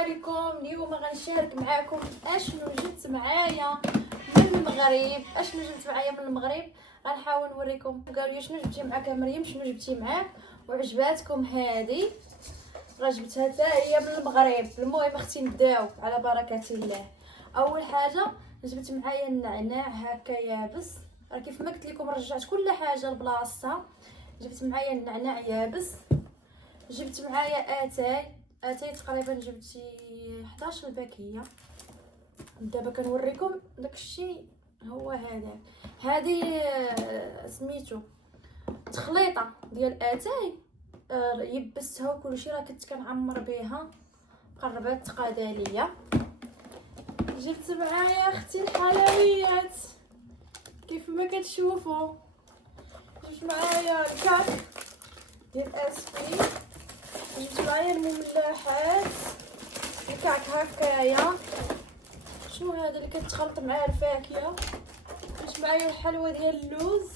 عليكم. اليوم غنشارك معاكم اشنو جبت معايا من المغرب. غنحاول نوريكم. قالوا لي شنو جبتي معاك مريم، شنو جبتي معاك وعجباتكم هذه. راه جبتها حتى هي من المغرب. المهم اختي نبداو على بركه الله. اول حاجه جبت معايا النعناع هكا يابس، راه كيف ما قلت لكم رجعت كل حاجه لبلاصتها. جبت معايا النعناع يابس، جبت معايا اتاي تقريبا جبت شي 11 باكيه. دابا كنوريكم داكشي. هو هذه سميتو تخليطه ديال اتاي. يبستها وكلشي، راه كنت كنعمر بها قربات تقادا ليا. جبت معايا اختي الحلويات كيف ما كتشوفوا. جبت معايا الكاك ديال اسبي، جبت معايا المملحات الكعك هكايا. شنو هذا اللي كتخلط معاه الفاكهه. جبت معايا الحلوى ديال اللوز،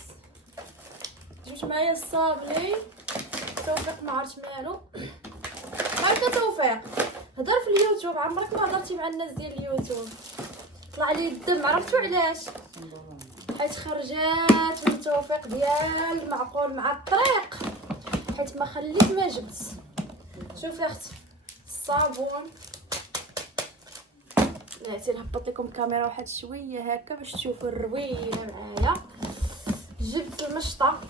جبت معايا الصابلي. توفيق ما عرفت مالو. هاكا توفيق هضر في اليوتيوب، عمرك ما هضرتي مع الناس ديال اليوتيوب. طلع لي الدم، عرفتوا علاش؟ حيت خرجات من توفيق ديال المعقول مع الطريق، حيت ما خليت ما جبت. شوفي اختي الصابون. نعتي نهبط لكم الكاميرا واحد شويه هكا باش تشوفوا الروينه معايا. جبت المشطه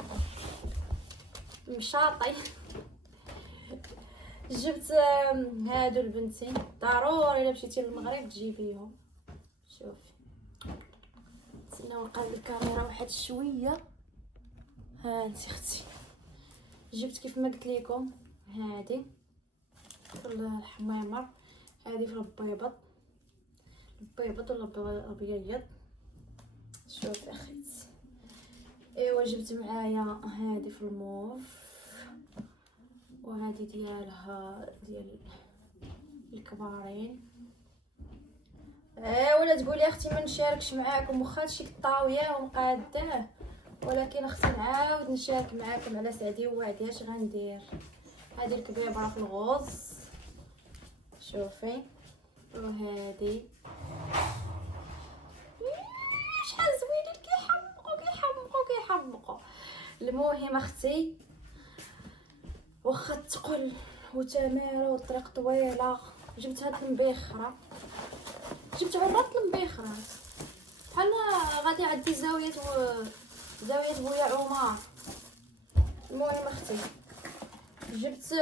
مشاطي. جبت هادو البنتين، ضروري الا مشيتي للمغرب تجيبيهم. شوفي نتسناو نقلب الكاميرا واحد شويه. ها انت اختي جبت كيف ما قلت لكم هذه في الحميمر، هذه في البيض ولا الابيض. شوفي اختي. ايوا جبت معايا هذه في الموف، وهذه ديالها ديال الكبارين. ولا تقولي اختي ما نشاركش معاكم، واخا هادشي الطاويه ومقاداه، ولكن اختي نعاود نشارك معاكم على سعدي ووعدي. اش غندير؟ هذه الكبيبه في الغوص، شوفي. وهذه شحال زوينين كيحمقوا. المهم اختي واخا تقل وتماره والطريق طويله، جبت هاد المبيخره. جبت عرات المبيخرات بحال غادي عندي زاويه بويا عمر. المهم اختي جبت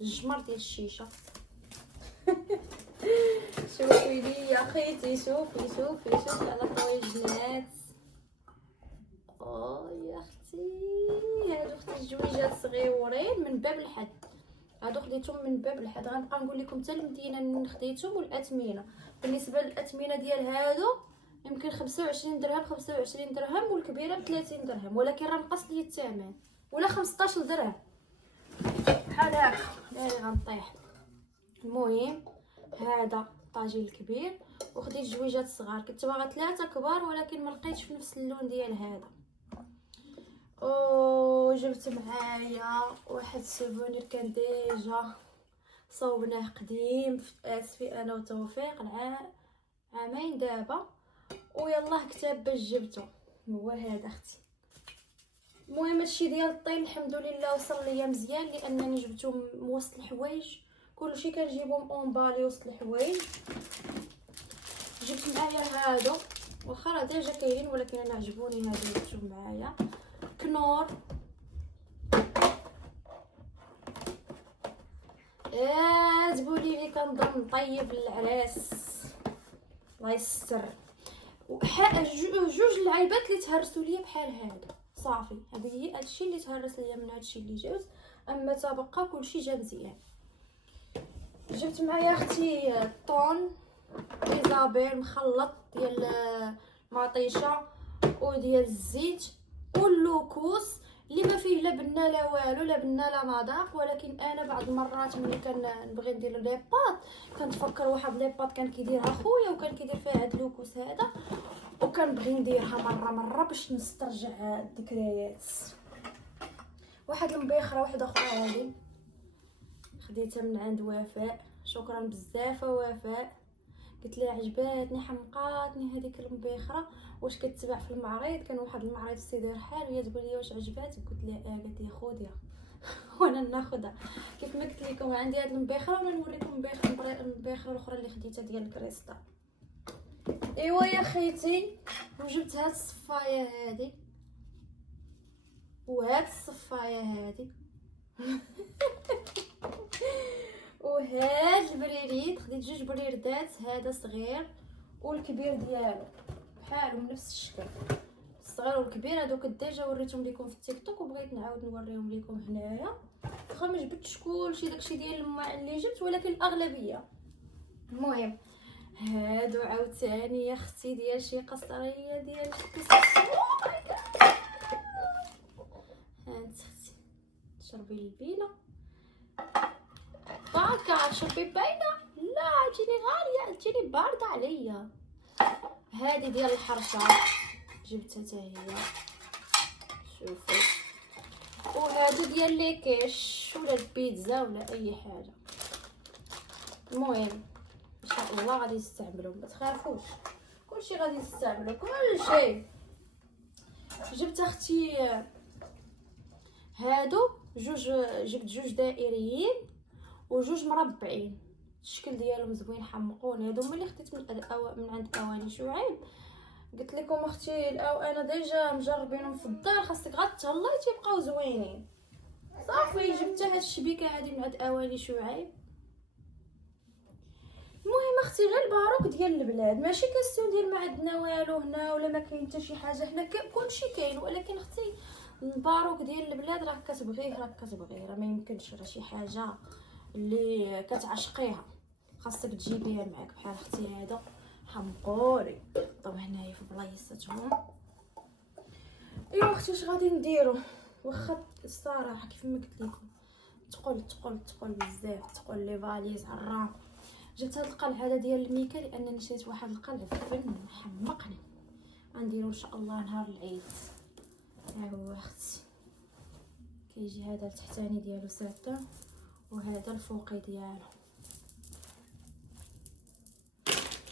الجمر ديال الشيشه. شوفي لي يا اخيتي، شوفي على طويجنات. يا اختي هادو اختي الجويجات صغيورين من باب الحد. هادو خديتهم من باب الحد. غنبقى نقول لكم حتى المدينه من خديتهم والاثمنه. بالنسبه للاثمنه ديال هادو يمكن 25 درهم والكبيره ب 30 درهم، ولكن راه نقص لي الثمن، ولا 15 درهم بحال هكا. غنطيح. المهم هذا طاجين الكبير، وخديت جويجات صغار. كنت باغا 3 كبار ولكن ما لقيتش في نفس اللون ديال هذا. جبت معايا واحد السوفونير كان ديجا صوبناه قديم في اسفي انا وتوفيق عامين دابا، ويلاه كتاب باش جبته هو هذا اختي. المهم هادشي ديال الطين الحمد لله وصل ليا مزيان، لانني جبته من وسط الحوايج. كلشي كنجيبهم اونبالي وسط الحوايج. جبت معايا هادو، واخا راه ديجا كاينين ولكن انا عجبوني هادو جبتهم معايا. كنور تقولي لي كنضم طيب للعراس الله يستر. جوج العيبات اللي تهرسوا ليا بحال هذا صافي. هذه هي هادشي اللي تهرس ليا من هادشي اللي جاوز، اما تبقى كلشي جا مزيان. جبت معايا اختي الطون ايزابيل مخلط ديال مطيشه وديال الزيت واللوكوس اللي ما فيه لا بنه لا والو، لا بنه لا مذاق. ولكن انا بعض المرات ملي كنبغي ندير لي باط كنتفكر واحد لي باط كان كيديرها خويا وكان كيدير فيها هاد اللوكوس هذا، وكنبغي نديرها مره باش نسترجع الذكريات. واحد المبيخره واحده اخرى هذه خديتها من عند وفاء، شكرا بزاف وفاء. قلت لها عجباتني حمقاتني هذيك المبيخره، واش كتباع في المعرض؟ كان واحد المعرض في سيدي رحال، وهي تقول لي واش عجباتك؟ قلت لها قالت لي خذيها وانا ناخذها. كيف ما قلت لكم عندي هاد المبيخره، وانا نوريكم المبيخره الاخرى اللي خديتها ديال الكريستا. ايوا يا خيتي، وجبت هاد الصفايه هادي وهاد الصفايه هادي وهاد البريريد. خديت جوج بريردات، هذا صغير والكبير ديالو بحالو من نفس الشكل. الصغير والكبير هذوك ديجا وريتهم لكم في التيك توك، وبغيت نعاود نوريهم لكم هنايا. واخا ما جبتش كلشي داكشي ديال الماء اللي جبت، ولكن الاغلبيه. المهم هادو عاوتاني يا اختي ديال شي قصريه ديال هانت اختي شربي البينه باكا، شربي باينه. لا تجيني غاليه، تجيني بارده عليا. هذه ديال الحرشه جبتها حتى هي، شوفوا. وهذا ديال ليكيش ولا البيتزا ولا اي حاجه. المهم ان شاء الله غادي نستعملهم، ما تخافوش، كلشي غادي نستعملو كلشي. جبت اختي هادو جوج، جبت جوج دائريين وجوج مربعين، الشكل ديالهم زوين حمقوني. هادو هما اللي خديت من عند اواني شعيب. قلت لكم اختي انا ديجا مجربينهم في الدار، خاصك غير تهلاي تيبقاو زوينين. صافي جبت هاد الشبيكه هادي من عند اواني شعيب. المهم اختي غير الباروك ديال البلاد، ماشي كاستون ديال ما عندنا والو هنا ولا ما كاين حتى شي حاجه هنا، كلشي كاين. ولكن اختي الباروك ديال البلاد راه كتبغيه، راه ما يمكنش، راه شي حاجه اللي كتعشقيها خاصك تجيبيها معاك. بحال اختي هذا حمقوري طبعا هنايا في بلايصتهم. ايوا اختي واش غادي نديرو؟ واخا الصراحه كيف ما قلت لكم تقول بزاف، تقول لي فاليز عرام. جبت هاد القلع هذا ديال الميكا لانني شريت واحد القلع فن حمقني، غنديرو ان شاء الله نهار العيد. ها هو اختي، كيجي هذا التحتاني ديالو ساده وهذا الفوقي ديالو.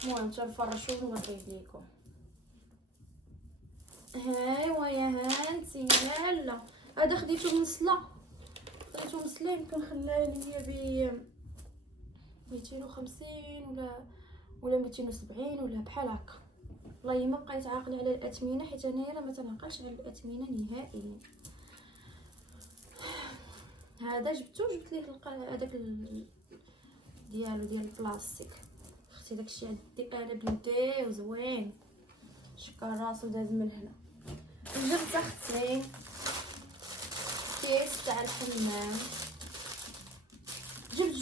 المهم تنفرشو ونوريه ليكم. هايوا يا هانتي يلا. هذا خديتو من صلا، يمكن خلاه ليا ب 250 ولا 270 ولا بحال هكا. والله ما بقيت عاقله على الاثمنه، حيت انايا ما تنعقلش على الاثمنه نهائيا. هذا جبت ليه هذاك ديال البلاستيك. اختي داكشي عندي انا بنتي وزوين، شكر راسو داز من هنا. جبت اختي كيس تاع الحمام، جبت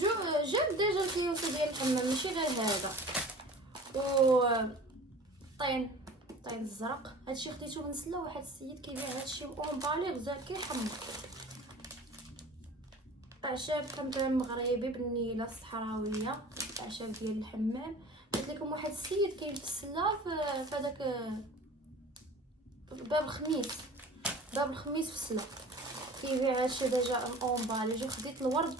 ديجا الكيوس ديال الحمام ماشي غير هذا. و طين الزرق، هادشي خديتو من سلا، واحد السيد كيبيع هادشي اونبالي غزال كيحمق. اعشاب حمام مغربي بالنيله الصحراويه، اعشاب ديال الحمام. قلت لكم واحد السيد كاين في السلا في هذاك باب الخميس في السلا كيبيع هادشي ديجا اونبالي. خديت الورد،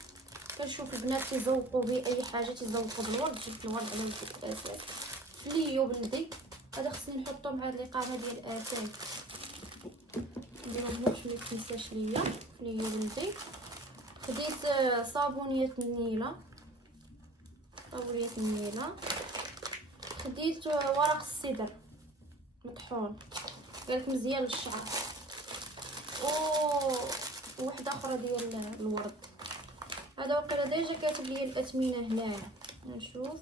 كنشوف البنات كيزوقوا به اي حاجه تيزوقوا بالورد، جبت الورد على وجه الاساس. فليو بلدي هذا خصني نحطو مع هاد الاقامه ديال الاتاي، نديرو باش ما يتنساش ليا. فليو بلدي. خديت صابونيه النيله، خديت ورق السدر مطحون قالك مزيان للشعر، وواحده اخرى ديال الورد. هذا وقيلا ديجا كاتب لي الاثمنه هنايا، نشوف.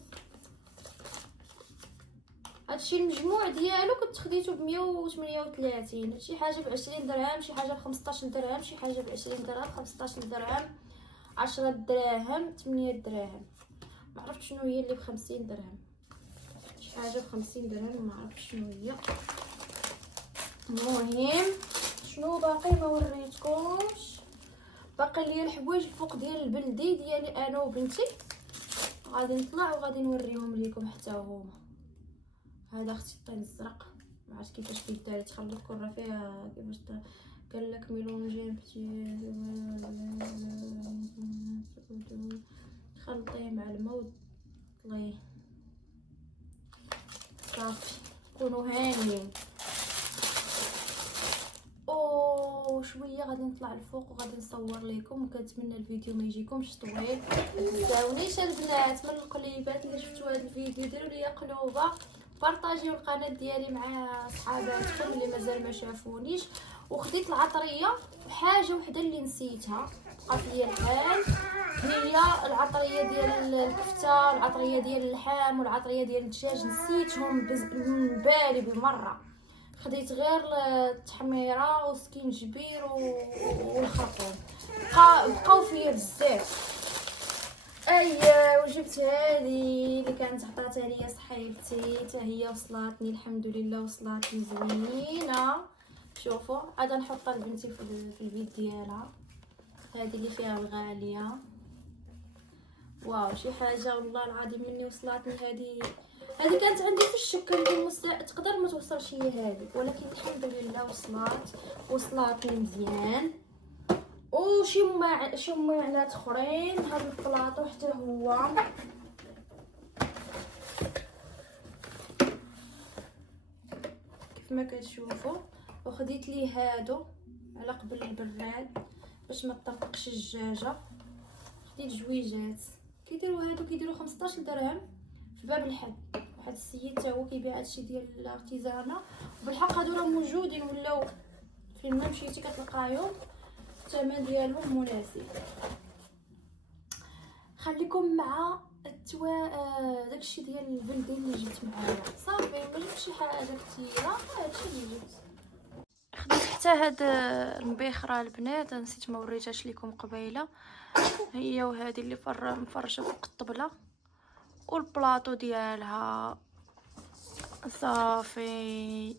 هادشي المجموع ديالو كنت خديته ب 138، شي حاجه ب 20 درهم، شي حاجه ب 15 درهم، شي حاجه ب 20 درهم، 15 درهم، 10 دراهم، 8 دراهم. ما عرفتش شنو هي اللي ب 50 درهم، شي حاجه ب 50 درهم ما عرفتش شنو هي. المهم شنو باقي ما وريتكمش، باقي لي الحوايج الفوق ديال البلدي ديالي انا وبنتي، غادي نطلع وغادي نوريهم لكم حتى هما. هذا اختي الطين الزرق، ما عرفت كيفاش كيدار، تخلط راه فيها كيفاش قال لك ميلونجي خلطيه مع الماء وطليه صافي. كونوا هانيين. شويه غادي نطلع الفوق وغادي نصور لكم، وكنتمنى الفيديو ما يجيكمش طويل. تنساونيش البنات من القليبات اللي شفتوا هذا الفيديو ديروا لي قلوبه، بارطاجيو القناه ديالي مع صحاباتكم اللي مازال ما شافونيش. وخديت العطريه وحاجه وحده اللي نسيتها بقات ليا الحال، هي العطريه ديال الكفته والعطريه ديال اللحم والعطريه ديال الدجاج، نسيتهم من بالي بالمره. خديت غير التحميره وسكينجبير والخرطوم، بقاو فيا بزاف. وجبت هذه اللي كانت عطاتها ليا صحيبتي، حتى هي وصلاتني الحمد لله، وصلاتني زوينه. شوفوا هذا نحطها لبنتي في البيت ديالها، هذه اللي فيها الغاليه. واو شي حاجه والله العظيم مني وصلاتني. هذه كانت عندي في الشك اللي تقدر ما توصلش هي هذه، ولكن الحمد لله وصلاتني مزيان. وشي مميعنات اخرين. هذا البلاطو حتى هو كيف ما كتشوفوا. وخديت لي هادو على قبل البراد باش ما تطرقش الدجاجه. خديت جويجات كيديروا 15 درهم في باب الحد. واحد السيد تا هو كيبيع هادشي ديال الارتيزانه، وبالحق هادو راه موجودين ولاو فين ما مشيتي كتلقايهم، الثمن ديالهم مناسب. خليكم مع داكشي ديال البلدي اللي جبت معايا. صافي ما جبتش شي حاجه كثيره، هادشي اللي جبت. خديت حتى هاد المبيخره البنات، نسيت ما وريتهاش لكم قبيله، هي وهذه اللي مفرشه فوق الطبله، والبلاطو ديالها. صافي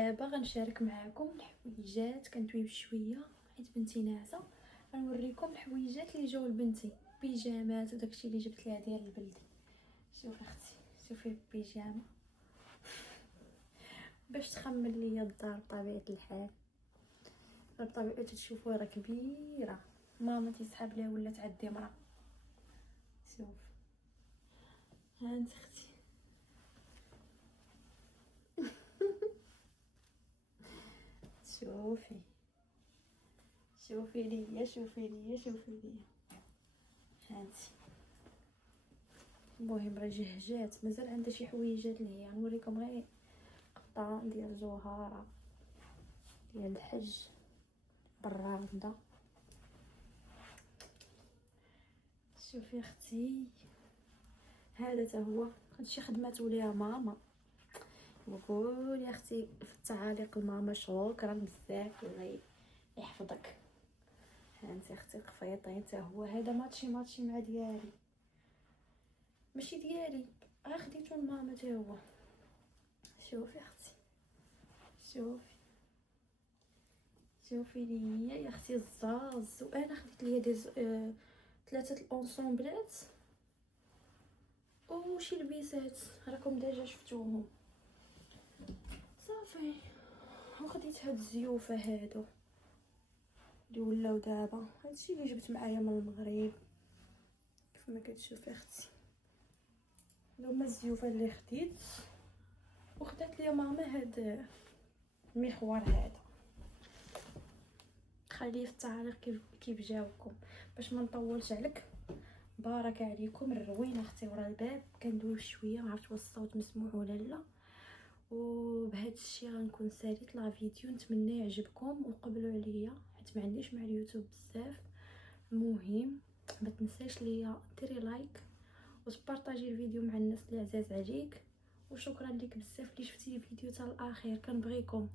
دابا غنشارك معكم الحويجات. كندوي بشويه حيت بنتي ناعسه. غنوريكم الحويجات اللي جاو لبنتي، بيجامات وداكشي اللي جبت ليها ديال البلدي. شوفي اختي، شوفي البيجامه باش تخمم ليا الدار بطبيعه الحال. بطبيعه تشوفوها راه كبيره، ماما تيسحب ليها ولا تعدي مرا. شوف هانت اختي شوفي ليا هانتي. المهم راه جهجات، مازال عندها شي حويجات اللي هي نوريكم غير قطان ديال زهاره ديال الحج براندا. شوفي اختي هذا تا هو هادشي خدماتو ليها ماما. وقول يا اختي في التعاليق لماما شكرا بزاف، الله يحفظك. هانتي اختي قفيطين تا هو. هذا ماتشي مع ديالي، ماشي ديالي، خديتو لماما تا هو. شوفي اختي، شوفي ليا يا اختي الزاز. وانا خديت ليا دي ثلاثه الانصومبلات وشي لبيسات راكم ديجا شفتوهم. صافي وخديت هاد الزيوفه هادو اللي ولاو دابا. هادشي اللي جبت معايا من المغرب كيف ما كتشوفي اختي. هما الزيوفه اللي خديت. وخدات ليا ماما هاد المخوار هذا، خليه في التعاليق كيف جاوكم باش ما نطولش عليك. بارك عليكم الروينه اختي ورا الباب. كندوي شويه، ما عرفت واش الصوت مسموع ولا لا. وبهذا الشيء غنكون ساليت لا فيديو. نتمنى يعجبكم وقبلوا عليا حيت ما عنديش مع اليوتيوب بزاف. المهم ما تنساش ليا ديري لايك وتبارطاجي الفيديو مع الناس اللي عزاز عليك. وشكرا لك بزاف اللي شفتي الفيديو حتى الاخير، كنبغيكم.